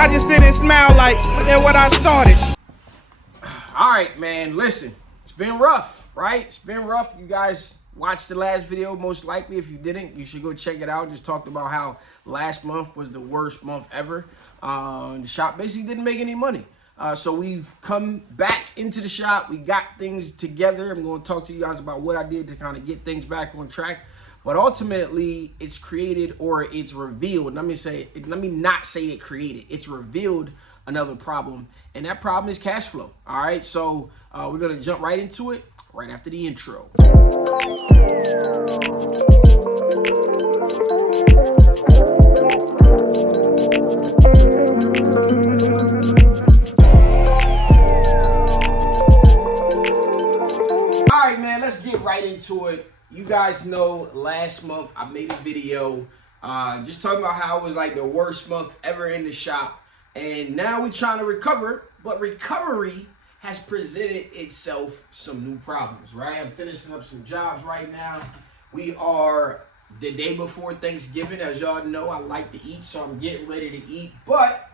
I just sit and smile like, look at what I started. All right, man, listen, it's been rough, right? It's been rough. You guys watched the last video, most likely. If you didn't, you should go check it out. Just talked about how last month was the worst month ever. The shop basically didn't make any money. So we've come back into the shop. We got things together. I'm going to talk to you guys about what I did to kind of get things back on track. But ultimately, it's created or it's revealed. Let me not say it created. It's revealed another problem, and that problem is cash flow. All right, so we're going to jump right into it right after the intro. All right, man, let's get right into it. You guys know last month I made a video just talking about how it was like the worst month ever in the shop. And now we're trying to recover, but recovery has presented itself some new problems, right? I'm finishing up some jobs right now. We are the day before Thanksgiving. As y'all know, I like to eat, so I'm getting ready to eat. But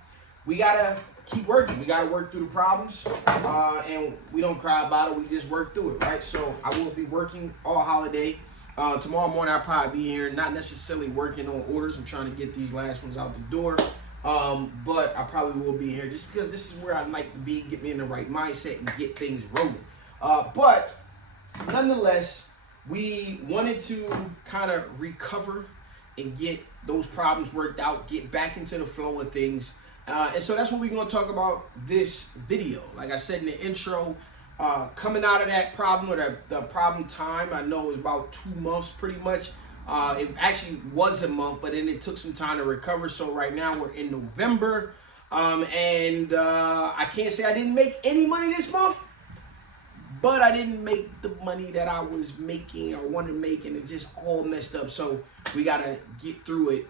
we gotta keep working. We gotta work through the problems, and we don't cry about it. We just work through it, right? So I will be working all holiday. Tomorrow morning I'll probably be here, not necessarily working on orders. I'm trying to get these last ones out the door. But I probably will be here just because this is where I like to be, get me in the right mindset and get things rolling. But nonetheless, we wanted to kind of recover and get those problems worked out, get back into the flow of things. And so that's what we're going to talk about this video. Like I said in the intro, coming out of that problem or the problem time, I know it was about 2 months pretty much. It actually was a month, but then it took some time to recover. So right now we're in November, and I can't say I didn't make any money this month, but I didn't make the money that I was making or wanted to make, and it's just all messed up. So we gotta get through it,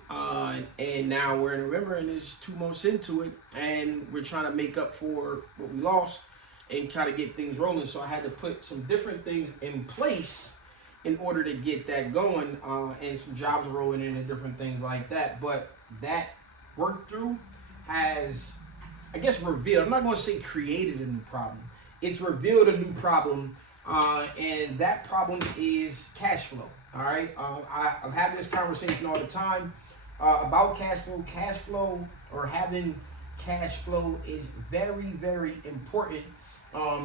and now we're in November, and it's 2 months into it, and we're trying to make up for what we lost and kind of get things rolling. So I had to put some different things in place in order to get that going, and some jobs rolling in and different things like that. But that work through has, I guess, revealed, I'm not going to say created a new problem. It's revealed a new problem, and that problem is cash flow. All right, I've had this conversation all the time about cash flow. Cash flow, or having cash flow, is very, very important.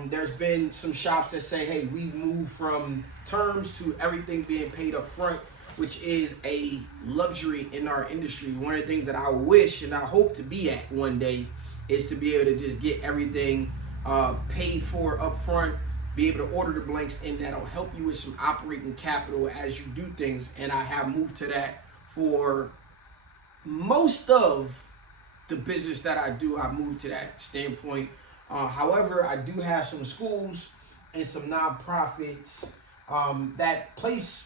There's been some shops that say, hey, we moved from terms to everything being paid up front, which is a luxury in our industry. One of the things that I wish and I hope to be at one day is to be able to just get everything paid for up front, be able to order the blanks, and that'll help you with some operating capital as you do things. And I have moved to that for most of the business that I do. I've moved to that standpoint. However, I do have some schools and some nonprofits that place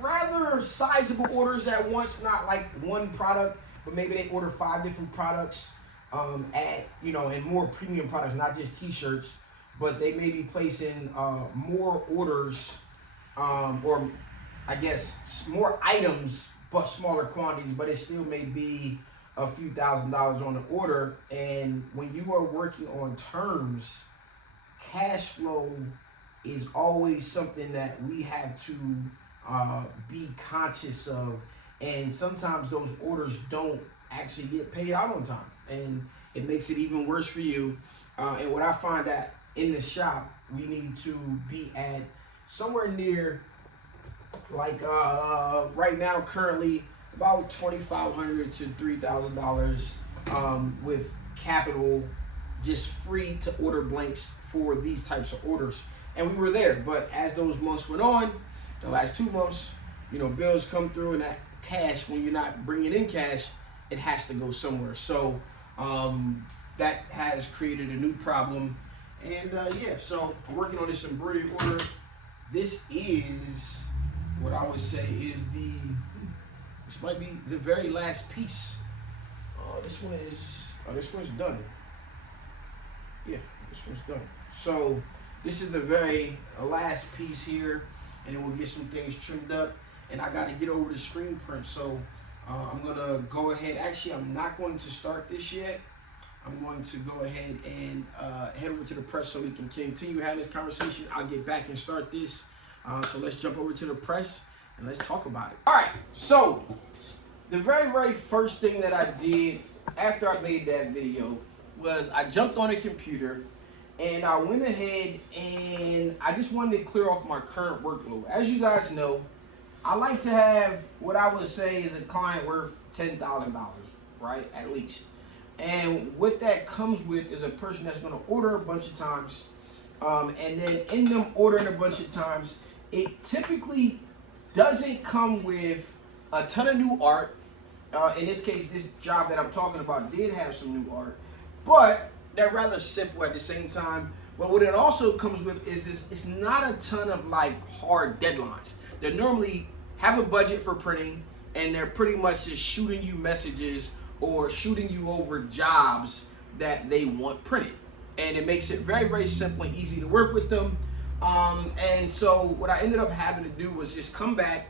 rather sizable orders at once, not like one product, but maybe they order 5 different products and more premium products, not just t-shirts, but they may be placing more orders, or I guess more items, but smaller quantities, but it still may be a few $1,000s on the order. And when you are working on terms, cash flow is always something that we have to be conscious of. And sometimes those orders don't actually get paid out on time, and it makes it even worse for you. And what I find that in the shop, we need to be at somewhere near, like right now, currently, about $2,500 to $3,000 with capital, just free to order blanks for these types of orders. And we were there, but as those months went on, the last 2 months, bills come through, and that cash, when you're not bringing in cash, it has to go somewhere. So that has created a new problem. And so I'm working on this embroidery order. This is what I would say is this might be the very last piece. This one's done. Yeah, this one's done. So this is the very last piece here, and then we'll get some things trimmed up, and I got to get over the screen print. So I'm gonna go ahead. Actually, I'm not going to start this yet. I'm going to go ahead and head over to the press so we can continue having this conversation. I'll get back and start this. So let's jump over to the press and let's talk about it. All right, so the very first thing that I did after I made that video was I jumped on a computer and I went ahead and I just wanted to clear off my current workload. As you guys know, I like to have what I would say is a client worth $10,000, right, at least. And what that comes with is a person that's going to order a bunch of times, and then in them ordering a bunch of times, it typically doesn't come with a ton of new art. In this case, this job that I'm talking about did have some new art, but they're rather simple at the same time. But what it also comes with is this: it's not a ton of like hard deadlines. They normally have a budget for printing, and they're pretty much just shooting you messages or shooting you over jobs that they want printed. And it makes it very simple and easy to work with them. And so what I ended up having to do was just come back,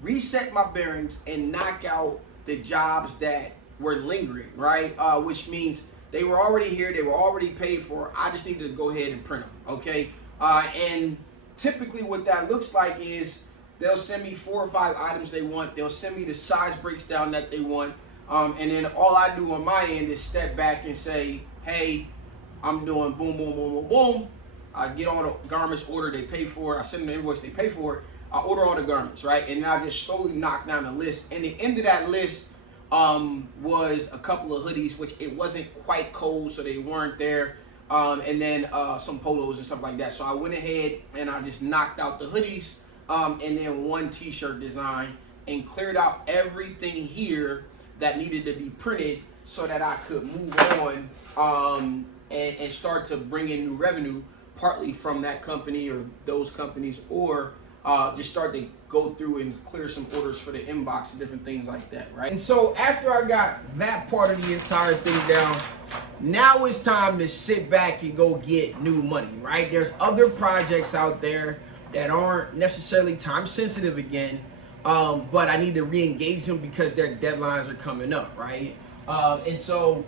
reset my bearings, and knock out the jobs that were lingering, right? Which means they were already here, they were already paid for. I just needed to go ahead and print them, okay? And typically what that looks like is they'll send me 4 or 5 items they want. They'll send me the size breaks down that they want. And then all I do on my end is step back and say, hey, I'm doing boom. I get all the garments ordered, they pay for it. I send them the invoice, they pay for it. I order all the garments, right? And then I just slowly knock down the list. And the end of that list was a couple of hoodies, which it wasn't quite cold, so they weren't there. And then some polos and stuff like that. So I went ahead and I just knocked out the hoodies and then 1 t-shirt design and cleared out everything here that needed to be printed so that I could move on and start to bring in new revenue, partly from that company or those companies, or just start to go through and clear some orders for the inbox and different things like that, right? And so after I got that part of the entire thing down, now it's time to sit back and go get new money, right? There's other projects out there that aren't necessarily time sensitive again, but I need to re-engage them because their deadlines are coming up, right? And so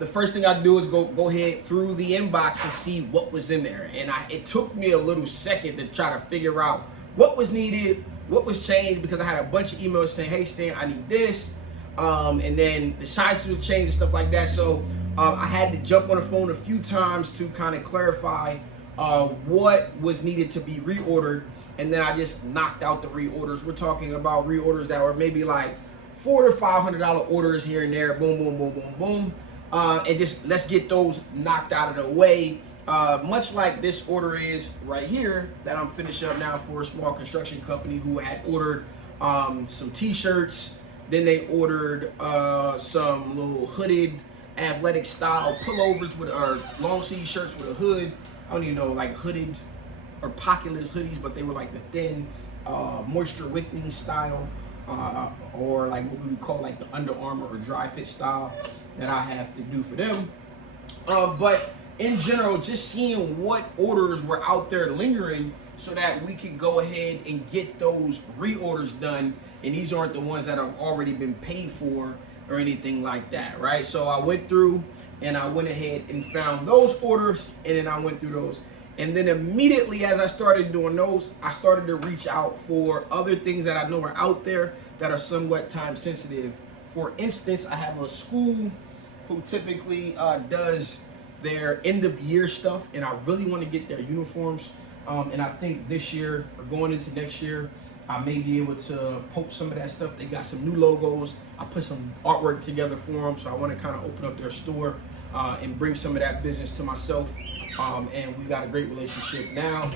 the first thing I do is go ahead through the inbox and see what was in there. And it took me a little second to try to figure out what was needed, what was changed, because I had a bunch of emails saying, hey Stan, I need this. And then the sizes would change and stuff like that. So I had to jump on the phone a few times to kind of clarify what was needed to be reordered. And then I just knocked out the reorders. We're talking about reorders that were maybe like $400 to $500 orders here and there. Boom. And just let's get those knocked out of the way. Much like this order is right here that I'm finishing up now for a small construction company who had ordered some t-shirts. Then they ordered some little hooded athletic style pullovers with long sleeve shirts with a hood. I don't even know, like hooded or pocketless hoodies, but they were like the thin moisture wicking style, or like what we would call like the Under Armour or dry fit style that I have to do for them. But in general, just seeing what orders were out there lingering so that we could go ahead and get those reorders done. And these aren't the ones that have already been paid for or anything like that, right? So I went through and I went ahead and found those orders, and then I went through those. And then immediately as I started doing those, I started to reach out for other things that I know are out there that are somewhat time sensitive. For instance, I have a school who typically does their end of year stuff, and I really want to get their uniforms. And I think this year or going into next year, I may be able to post some of that stuff. They got some new logos. I put some artwork together for them, so I want to kind of open up their store and bring some of that business to myself. And we got a great relationship now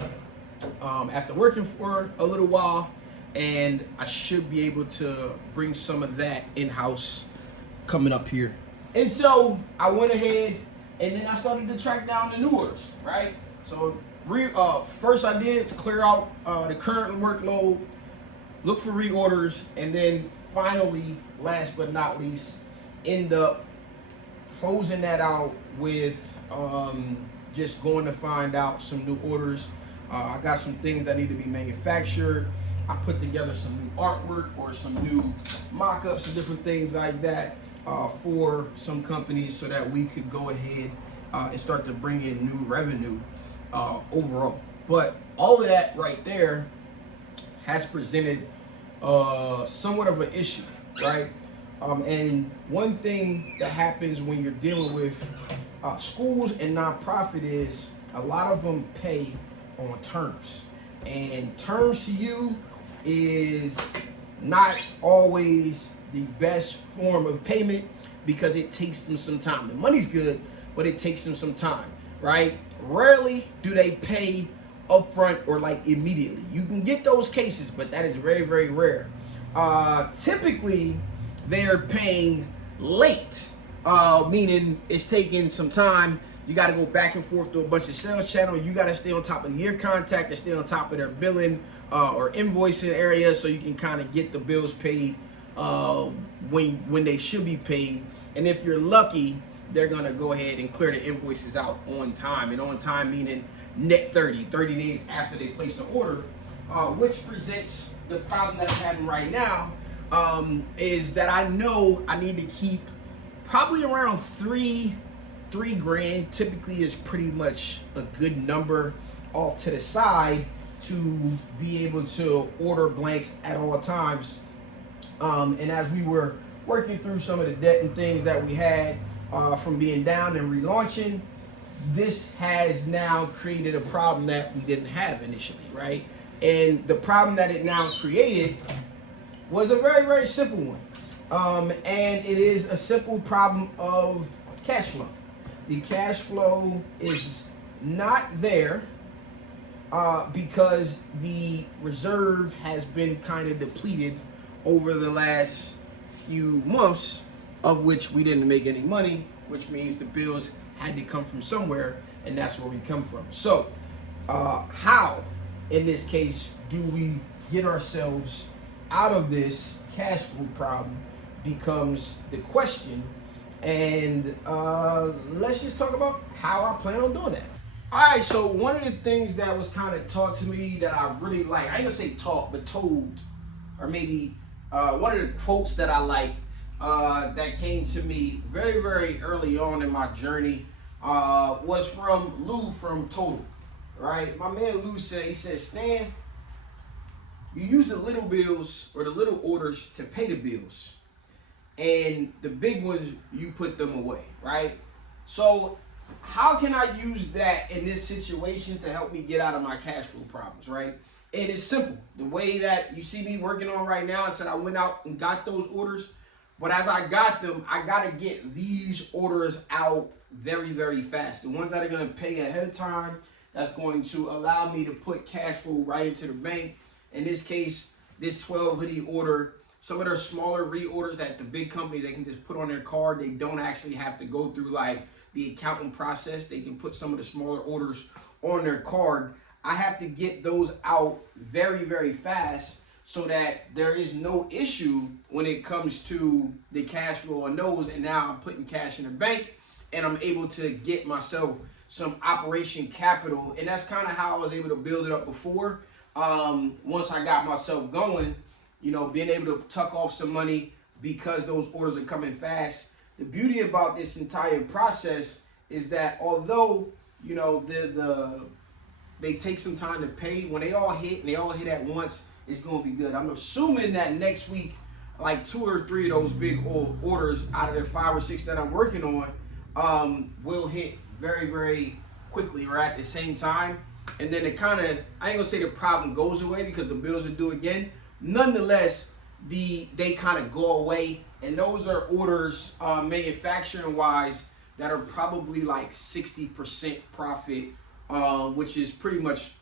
after working for a little while, and I should be able to bring some of that in-house coming up here. And so I went ahead and then I started to track down the new orders, right? So first I did to clear out the current workload, look for reorders, and then finally, last but not least, end up closing that out with just going to find out some new orders. I got some things that need to be manufactured, I put together some new artwork or some new mock-ups and different things like that for some companies so that we could go ahead and start to bring in new revenue overall. But all of that right there has presented somewhat of an issue, right? And one thing that happens when you're dealing with schools and nonprofit is a lot of them pay on terms. And terms to you is not always the best form of payment because it takes them some time. The money's good, but it takes them some time, right? Rarely do they pay upfront or like immediately. You can get those cases, but that is very, very rare. Typically, they're paying late, meaning it's taking some time. You got to go back and forth through a bunch of sales channels. You got to stay on top of your contact and stay on top of their billing or invoicing area so you can kind of get the bills paid when they should be paid. And if you're lucky, they're going to go ahead and clear the invoices out on time. And on time meaning net 30 days after they place the order, which presents the problem that's happening right now, is that I know I need to keep probably around three grand typically is pretty much a good number off to the side to be able to order blanks at all times. And as we were working through some of the debt and things that we had from being down and relaunching, this has now created a problem that we didn't have initially, right? And the problem that it now created was a very, very simple one. And it is a simple problem of cash flow. The cash flow is not there because the reserve has been kind of depleted over the last few months, of which we didn't make any money, which means the bills had to come from somewhere, and that's where we come from. So how, in this case, do we get ourselves out of this cash flow problem becomes the question. And let's just talk about how I plan on doing that. All right, so one of the things that was kind of taught to me that I really like, I ain't gonna say taught, but told, or maybe one of the quotes that I like that came to me very, very early on in my journey was from Lou from Total, right? My man Lou said, he said, Stan, you use the little bills or the little orders to pay the bills, and the big ones, you put them away, right? So how can I use that in this situation to help me get out of my cash flow problems, right? And it's simple. The way that you see me working on right now, I said I went out and got those orders, but as I got them, I got to get these orders out very, very fast. The ones that are going to pay ahead of time, that's going to allow me to put cash flow right into the bank. In this case, this 12 hoodie order, some of their smaller reorders that the big companies, they can just put on their card. They don't actually have to go through like the accounting process. They can put some of the smaller orders on their card. I have to get those out very, very fast so that there is no issue when it comes to the cash flow on those. And now I'm putting cash in the bank and I'm able to get myself some operation capital. And that's kind of how I was able to build it up before. Once I got myself going, you know, being able to tuck off some money because those orders are coming fast. The beauty about this entire process is that although, you know, they take some time to pay, when they all hit and they all hit at once, it's going to be good. I'm assuming that next week, like 2 or 3 of those big orders out of the 5 or 6 that I'm working on will hit very, very quickly or at the same time. And then it kind of, I ain't going to say the problem goes away because the bills are due again. Nonetheless, they kind of go away, and those are orders manufacturing wise that are probably like 60% profit, which is pretty much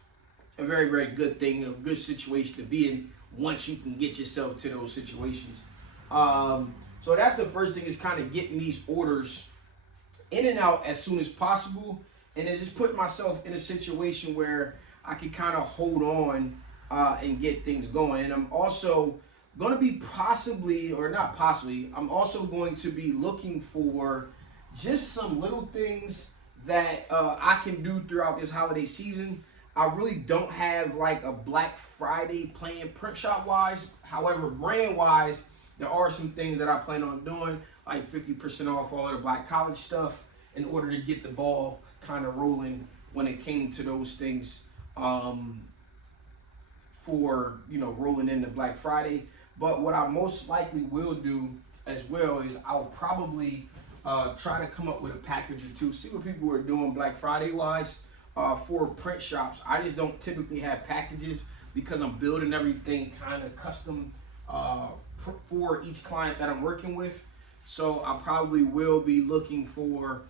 a very, very good thing, a good situation to be in once you can get yourself to those situations. So that's the first thing, is kind of getting these orders in and out as soon as possible, and then just putting myself in a situation where I can kind of hold on and get things going. And I'm also going to be I'm also going to be looking for just some little things that I can do throughout this holiday season. I really don't have like a Black Friday plan print shop wise. However, brand wise, there are some things that I plan on doing, like 50% off all of the Black College stuff, in order to get the ball kind of rolling when it came to those things, for, you know, rolling into Black Friday. But what I most likely will do as well is I'll probably try to come up with a package or two, see what people are doing Black Friday wise for print shops. I just don't typically have packages because I'm building everything kind of custom for each client that I'm working with. So I probably will be looking for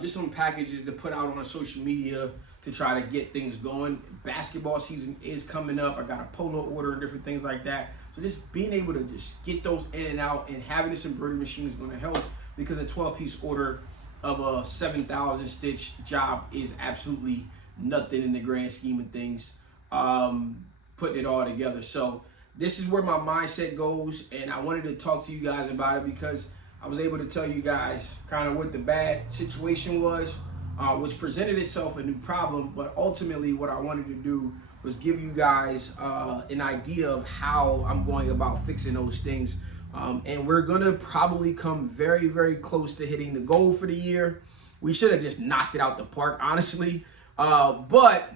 just some packages to put out on social media to try to get things going. Basketball season is coming up. I got a polo order and different things like that. So just being able to just get those in and out, and having this embroidery machine is going to help, because a 12-piece order of a 7,000 stitch job is absolutely nothing in the grand scheme of things, putting it all together. So this is where my mindset goes, and I wanted to talk to you guys about it because I was able to tell you guys kind of what the bad situation was, which presented itself a new problem. But ultimately what I wanted to do was give you guys an idea of how I'm going about fixing those things. And we're gonna probably come very, very close to hitting the goal for the year. We should have just knocked it out the park, honestly. But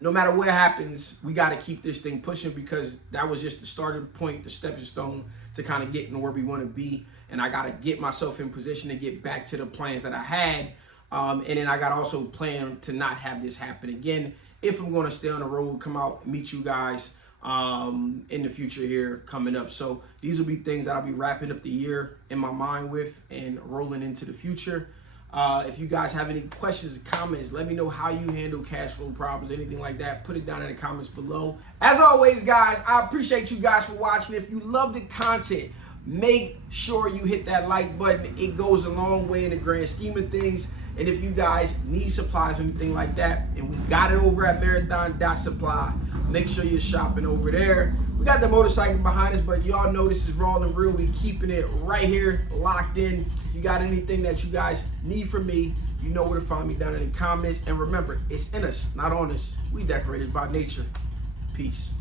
no matter what happens, we got to keep this thing pushing, because that was just the starting point, the stepping stone to kind of getting where we want to be. And I got to get myself in position to get back to the plans that I had. And then I got also plan to not have this happen again. If I'm going to stay on the road, come out, meet you guys in the future here coming up. So these will be things that I'll be wrapping up the year in my mind with and rolling into the future. If you guys have any questions, comments, let me know how you handle cash flow problems, anything like that. Put it down in the comments below. As always, guys, I appreciate you guys for watching. If you love the content, make sure you hit that like button. It goes a long way in the grand scheme of things. And if you guys need supplies or anything like that, and we got it over at marathon.supply, make sure you're shopping over there. We got the motorcycle behind us, but y'all know this is raw and real. We keeping it right here, locked in. If you got anything that you guys need from me, you know where to find me down in the comments. And remember, it's in us, not on us. We decorators by nature. Peace.